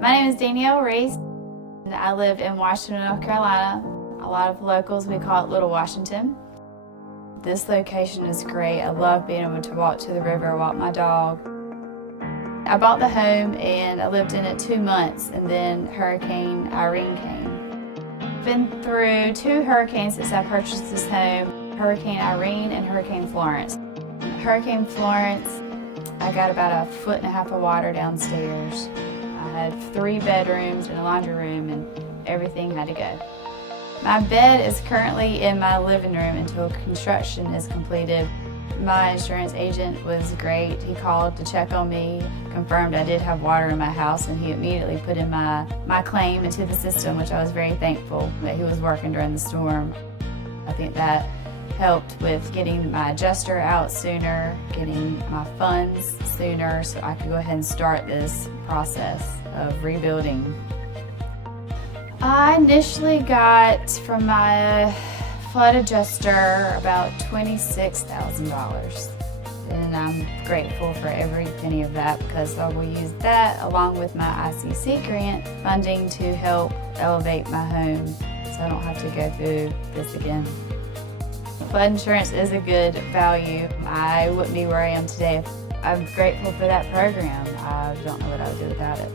My name is Danielle Rees, and I live in Washington, North Carolina. A lot of locals, we call it Little Washington. This location is great. I love being able to walk to the river, walk my dog. I bought the home and I lived in it 2 months, and then Hurricane Irene came. I've been through 2 hurricanes since I purchased this home, Hurricane Irene and Hurricane Florence. Hurricane Florence, I got about 1.5 feet of water downstairs. I had 3 bedrooms and a laundry room, and everything had to go. My bed is currently in my living room until construction is completed. My insurance agent was great. He called to check on me, confirmed I did have water in my house, and he immediately put in my claim into the system, which I was very thankful that he was working during the storm. I think that helped with getting my adjuster out sooner, getting my funds sooner, so I could go ahead and start this process of rebuilding. I initially got from my flood adjuster about $26,000. And I'm grateful for every penny of that, because I will use that along with my ICC grant funding to help elevate my home so I don't have to go through this again. Flood insurance is a good value. I wouldn't be where I am today. I'm grateful for that program. I don't know what I would do without it.